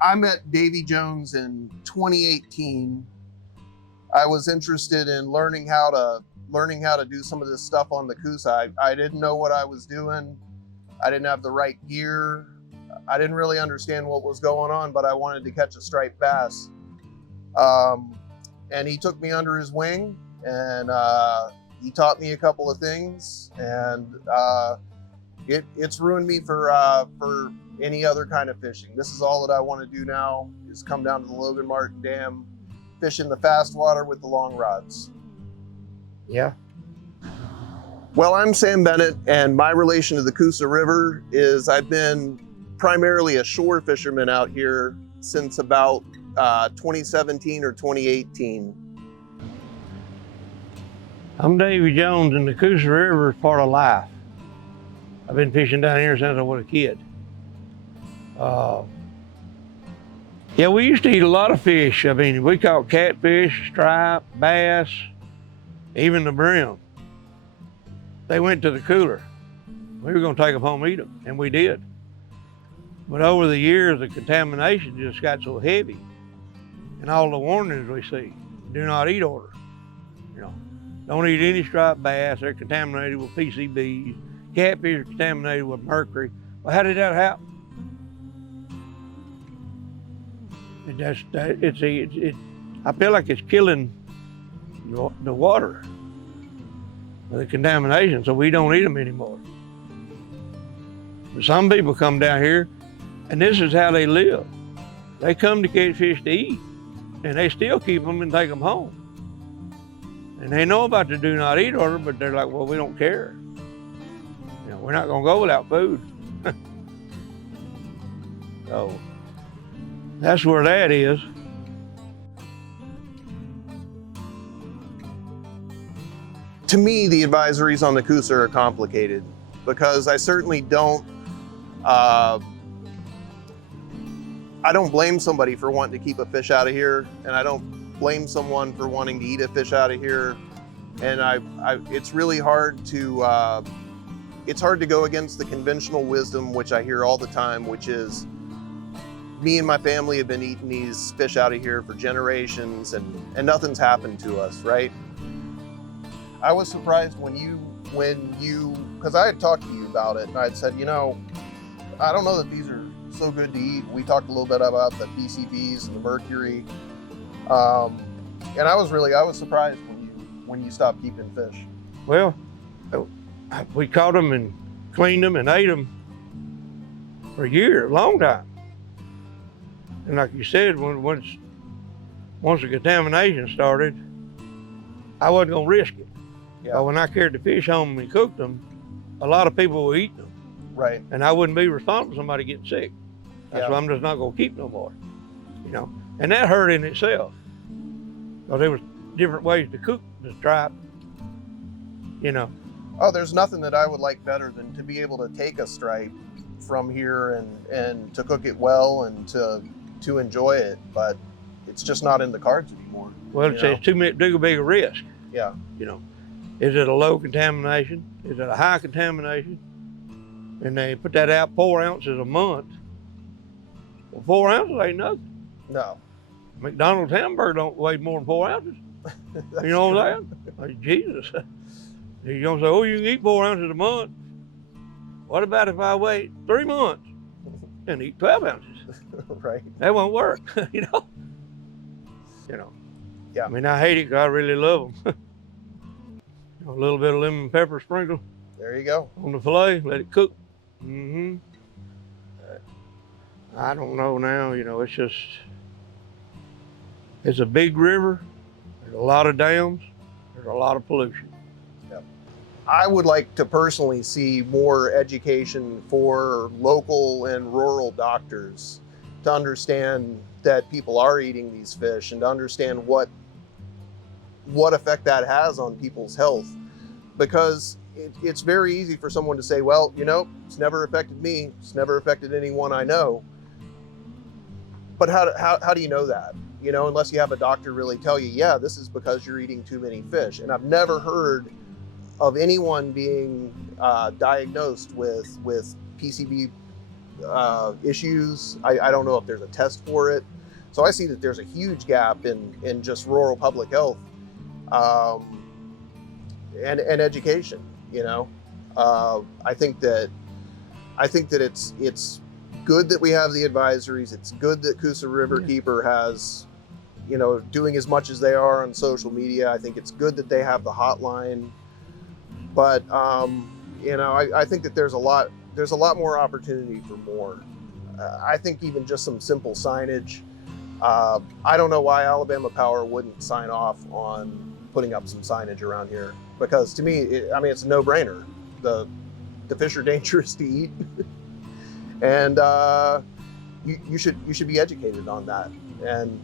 I met Davy Jones in 2018. I was interested in learning how to do some of this stuff on the Coosa. I didn't know what I was doing. I didn't have the right gear. I didn't really understand what was going on, but I wanted to catch a striped bass. And he took me under his wing, and he taught me a couple of things, and it's ruined me for any other kind of fishing. This is all that I want to do now, is come down to the Logan Martin Dam, fish in the fast water with the long rods. Yeah. Well, I'm Sam Bennett, and my relation to the Coosa River is I've been primarily a shore fisherman out here since about 2017 or 2018. I'm Davy Jones, and the Coosa River is part of life. I've been fishing down here since I was a kid. Yeah, we used to eat a lot of fish. I mean, we caught catfish, stripe, bass, even the brim. They went to the cooler. We were gonna take them home and eat them, and we did. But over the years, the contamination just got so heavy, and all the warnings we see, do not eat order. You know, don't eat any striped bass, they're contaminated with PCBs. Catfish are contaminated with mercury. Well, how did that happen? I feel like it's killing the water, the contamination, so we don't eat them anymore. But some people come down here, and this is how they live. They come to catch fish to eat, and they still keep them and take them home. And they know about the do not eat order, but they're like, well, we don't care. You know, we're not gonna go without food. So that's where that is. To me, the advisories on the Coosa are complicated because I certainly don't blame somebody for wanting to keep a fish out of here, and I don't blame someone for wanting to eat a fish out of here. And it's really hard to go against the conventional wisdom, which I hear all the time, which is me and my family have been eating these fish out of here for generations, and nothing's happened to us, right? I was surprised when you, because I had talked to you about it, and I had said, you know, I don't know that these are so good to eat. We talked a little bit about the PCBs and the mercury, and I was surprised when you stopped keeping fish. Well, we caught them and cleaned them and ate them for a year, a long time. And like you said, once the contamination started, I wasn't gonna risk it. Yeah. But when I carried the fish home and cooked them, a lot of people were eating them. Right. And I wouldn't be responsible for somebody getting sick. That's why I'm just not gonna keep no more, you know. And that hurt in itself, because there was different ways to cook the stripe, you know. Oh, there's nothing that I would like better than to be able to take a stripe from here and to cook it well and to enjoy it, but it's just not in the cards anymore. Well, it's too big a risk. Yeah. You know, is it a low contamination? Is it a high contamination? And they put that out 4 ounces a month. Well, 4 ounces ain't nothing. No. McDonald's hamburger don't weigh more than 4 ounces. You know what I'm saying? Like, Jesus. You're gonna say, oh, you can eat 4 ounces a month. What about if I wait 3 months and eat 12 ounces? Right. That won't work, you know? You know. Yeah. I mean, I hate it because I really love them. A little bit of lemon and pepper sprinkle. There you go. On the fillet, let it cook. I don't know now, you know, it's a big river. There's a lot of dams. There's a lot of pollution. Yep. I would like to personally see more education for local and rural doctors to understand that people are eating these fish and to understand what effect that has on people's health. Because it's very easy for someone to say, well, you know, it's never affected me. It's never affected anyone I know. But how do you know that? You know, unless you have a doctor really tell you, yeah, this is because you're eating too many fish. And I've never heard of anyone being diagnosed with PCB issues. I don't know if there's a test for it. So I see that there's a huge gap in just rural public health and education. You know, I think that it's good that we have the advisories. It's good that Coosa Riverkeeper has, you know, doing as much as they are on social media. I think it's good that they have the hotline, but you know, I think that there's a lot more opportunity for more. I think even just some simple signage. I don't know why Alabama Power wouldn't sign off on putting up some signage around here, because to me, it's a no-brainer. The fish are dangerous to eat, and you should be educated on that. And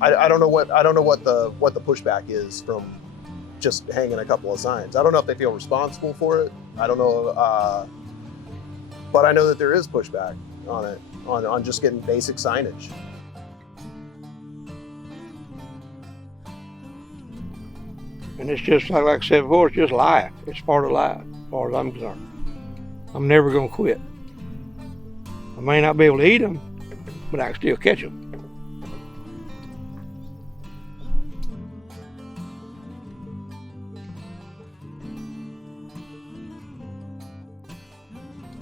I don't know what the pushback is from just hanging a couple of signs. I don't know if they feel responsible for it. I don't know, but I know that there is pushback on it, on just getting basic signage. And it's just like I said before, it's just life. It's part of life, as far as I'm concerned. I'm never gonna quit. I may not be able to eat them, but I can still catch them.